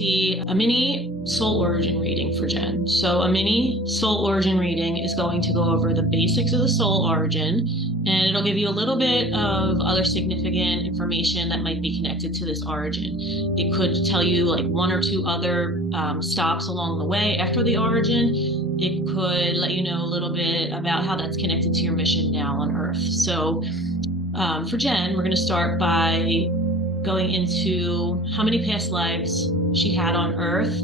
see a mini soul origin reading for Jen. So a mini soul origin reading is going to go over the basics of the soul origin, and it'll give you a little bit of other significant information that might be connected to this origin. It could tell you like one or two other stops along the way after the origin. It could let you know a little bit about how that's connected to your mission now on Earth. So for Jen, we're going to start by going into how many past lives she had on Earth.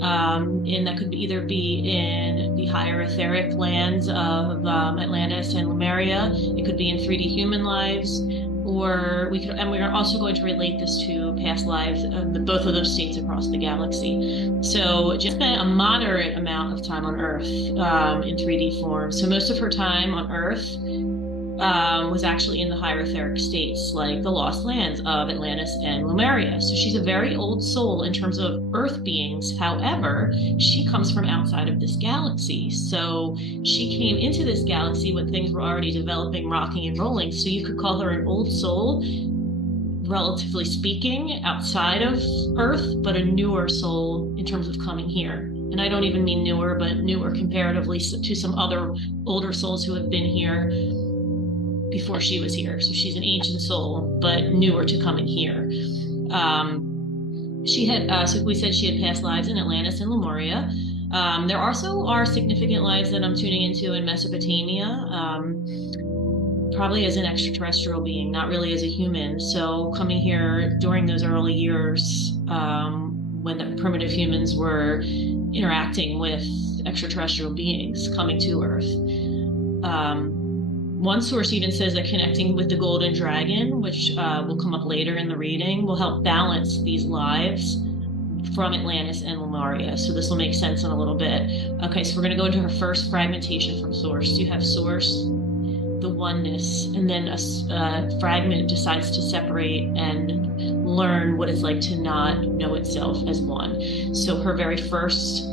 And that could either be in the higher etheric lands of Atlantis and Lemuria. It could be in 3D human lives, or we are also going to relate this to past lives of both of those states across the galaxy. So Jen spent a moderate amount of time on Earth in 3D form. So most of her time on Earth was actually in the higher etheric states, like the lost lands of Atlantis and Lemuria. So she's a very old soul in terms of Earth beings. However, she comes from outside of this galaxy. So she came into this galaxy when things were already developing, rocking and rolling. So you could call her an old soul, relatively speaking, outside of Earth, but a newer soul in terms of coming here. And I don't even mean newer, but newer comparatively to some other older souls who have been here before she was here. So she's an ancient soul, but newer to coming here. She had, so we said she had past lives in Atlantis and Lemuria. There also are significant lives that I'm tuning into in Mesopotamia, probably as an extraterrestrial being, not really as a human. So coming here during those early years, when the primitive humans were interacting with extraterrestrial beings coming to Earth. One source even says that connecting with the golden dragon, which will come up later in the reading, will help balance these lives from Atlantis and Lemuria. So this will make sense in a little bit. Okay, so we're going to go into her first fragmentation from source. You have source, the oneness, and then a fragment decides to separate and learn what it's like to not know itself as one. So her very first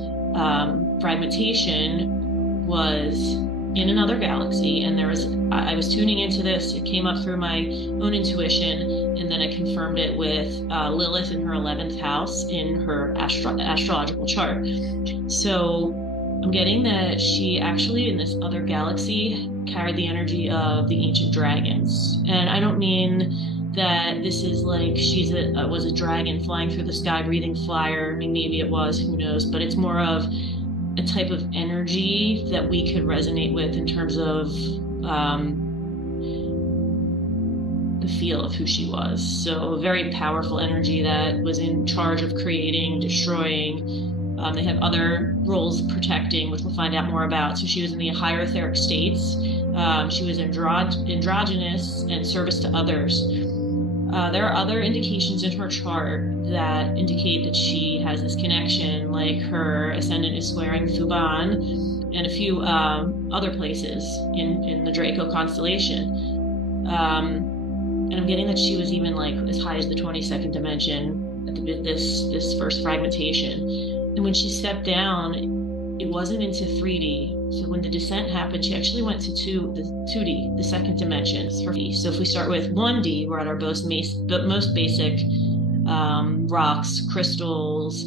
fragmentation was in another galaxy, and I was tuning into this. It came up through my own intuition, and then I confirmed it with Lilith in her 11th house in her astrological chart. So I'm getting that she actually in this other galaxy carried the energy of the ancient dragons. And I don't mean that this is like she was a dragon flying through the sky, breathing fire. I mean, maybe it was, who knows, but it's more of a type of energy that we could resonate with in terms of the feel of who she was. So a very powerful energy that was in charge of creating, destroying. They have other roles protecting, which we'll find out more about. So she was in the higher etheric states. She was androgynous and service to others. There are other indications in her chart that indicate that she has this connection, like her ascendant is squaring Thuban and a few other places in the Draco constellation. And I'm getting that she was even like as high as the 22nd dimension at this first fragmentation. And when she stepped down, it wasn't into 3D. So when the descent happened, she actually went to the 2D, the second dimension. So if we start with 1D, we're at our most basic rocks, crystals,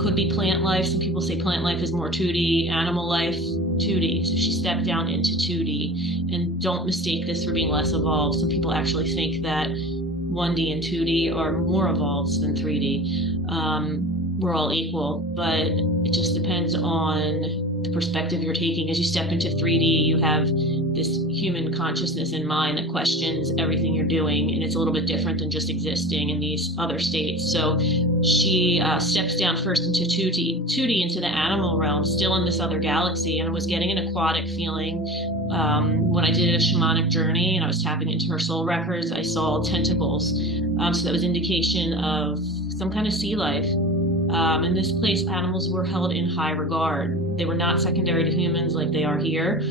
could be plant life. Some people say plant life is more 2D, animal life, 2D. So she stepped down into 2D. And don't mistake this for being less evolved. Some people actually think that 1D and 2D are more evolved than 3D. We're all equal, but it just depends on the perspective you're taking. As you step into 3D, you have this human consciousness in mind that questions everything you're doing, and it's a little bit different than just existing in these other states. So she steps down first into 2D into the animal realm, still in this other galaxy, and I was getting an aquatic feeling. When I did a shamanic journey and I was tapping into her soul records, I saw tentacles. So that was indication of some kind of sea life. In this place, animals were held in high regard. They were not secondary to humans like they are here.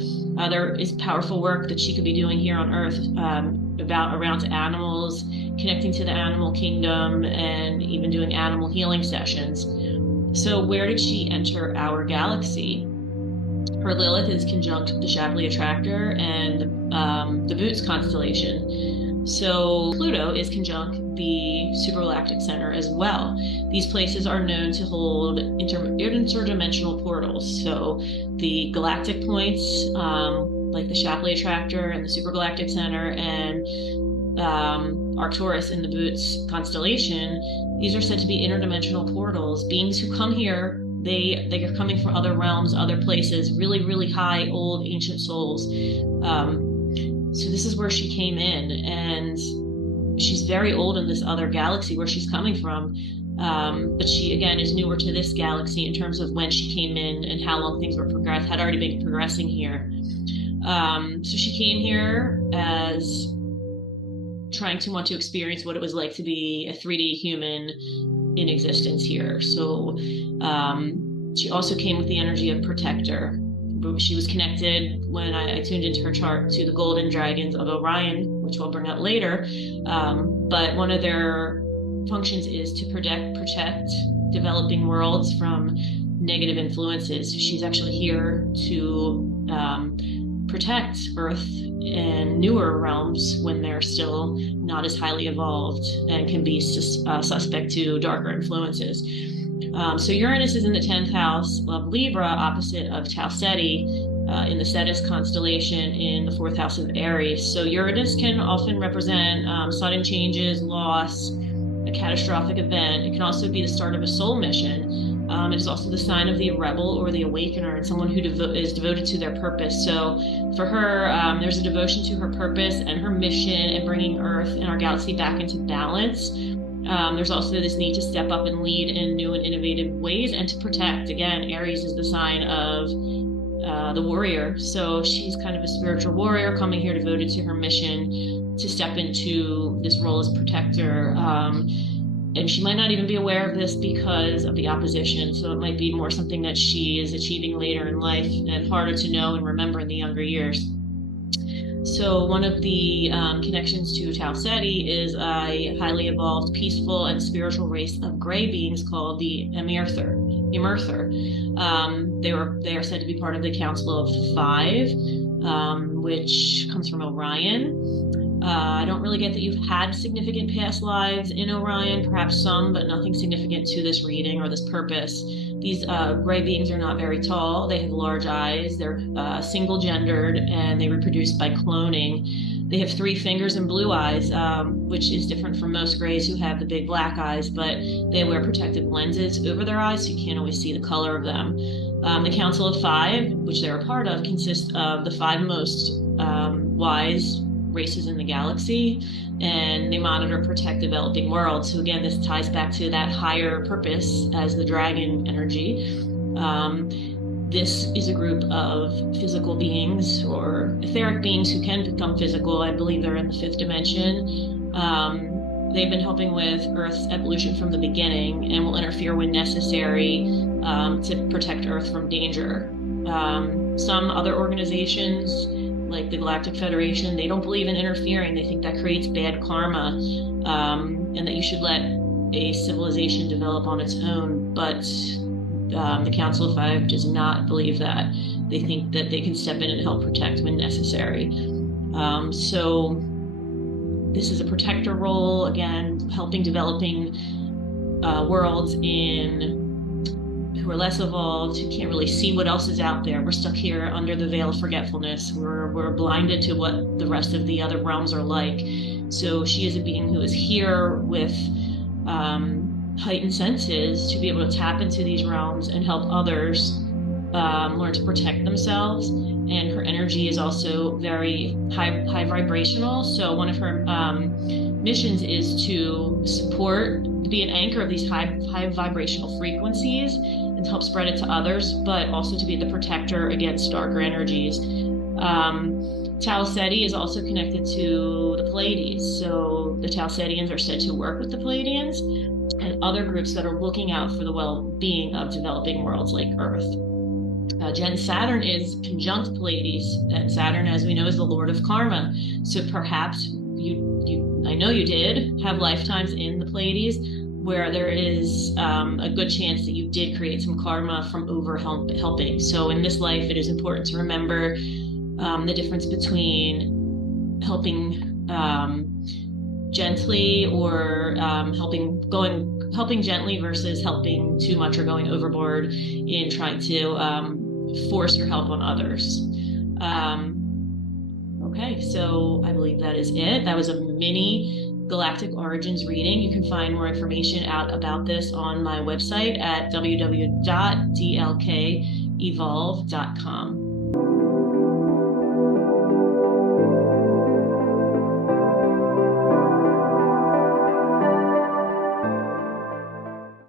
There is powerful work that she could be doing here on Earth around animals, connecting to the animal kingdom, and even doing animal healing sessions. So where did she enter our galaxy? Her Lilith is conjunct the Shapley Attractor and the Boots constellation. So Pluto is conjunct the supergalactic center as well. These places are known to hold interdimensional portals. So the galactic points, like the Shapley Attractor and the supergalactic center, and Arcturus in the Boots constellation, these are said to be interdimensional portals. Beings who come here, they are coming from other realms, other places, really, really high, old, ancient souls. So this is where she came in, and she's very old in this other galaxy where she's coming from. But she, again, is newer to this galaxy in terms of when she came in and how long things had already been progressing here. So she came here as trying to want to experience what it was like to be a 3D human in existence here. So she also came with the energy of protector. She was connected, when I tuned into her chart, to the golden dragons of Orion, which we'll bring up later. But one of their functions is to protect developing worlds from negative influences. She's actually here to protect Earth and newer realms when they're still not as highly evolved and can be suspect to darker influences. So Uranus is in the 10th house of Libra, opposite of Tau Ceti, in the Cetus constellation in the 4th house of Aries. So Uranus can often represent sudden changes, loss, a catastrophic event. It can also be the start of a soul mission. It is also the sign of the rebel or the awakener, and someone who is devoted to their purpose. So for her, there's a devotion to her purpose and her mission and bringing Earth and our galaxy back into balance. There's also this need to step up and lead in new and innovative ways and to protect. Again, Aries is the sign of the warrior. So she's kind of a spiritual warrior coming here devoted to her mission to step into this role as protector. And she might not even be aware of this because of the opposition. So it might be more something that she is achieving later in life and harder to know and remember in the younger years. So one of the connections to Tau Ceti is a highly evolved, peaceful, and spiritual race of gray beings called the Emirthur. They are said to be part of the Council of Five, which comes from Orion. I don't really get that you've had significant past lives in Orion, perhaps some, but nothing significant to this reading or this purpose. These gray beings are not very tall. They have large eyes. They're single-gendered, and they reproduce by cloning. They have 3 fingers and blue eyes, which is different from most grays who have the big black eyes, but they wear protective lenses over their eyes, so you can't always see the color of them. The Council of Five, which they're a part of, consists of the 5 most wise races in the galaxy, and they monitor and protect developing worlds. So again, this ties back to that higher purpose as the dragon energy. This is a group of physical beings or etheric beings who can become physical. I believe they're in the 5th dimension. They've been helping with Earth's evolution from the beginning and will interfere when necessary to protect Earth from danger. Some other organizations, like the Galactic Federation, they don't believe in interfering. They think that creates bad karma, and that you should let a civilization develop on its own. But the Council of Five does not believe that. They think that they can step in and help protect when necessary. So this is a protector role, again, helping developing worlds who are less evolved, who can't really see what else is out there. We're stuck here under the veil of forgetfulness. We're blinded to what the rest of the other realms are like. So she is a being who is here with heightened senses to be able to tap into these realms and help others learn to protect themselves. And her energy is also very high vibrational. So one of her missions is to support, to be an anchor of these high vibrational frequencies and to help spread it to others, but also to be the protector against darker energies. Tau Ceti is also connected to the Pleiades. So the Tau Cetians are said to work with the Pleiadians and other groups that are looking out for the well-being of developing worlds like Earth. Jenn, Saturn is conjunct Pleiades, and Saturn, as we know, is the Lord of Karma. So perhaps I know you did have lifetimes in the Pleiades where there is a good chance that you did create some karma from helping. So in this life, it is important to remember the difference between helping gently, or helping gently versus helping too much or going overboard in trying to force your help on others. Okay, so I believe that is it. That was a mini Galactic Origins reading. You can find more information out about this on my website at www.dlkevolve.com.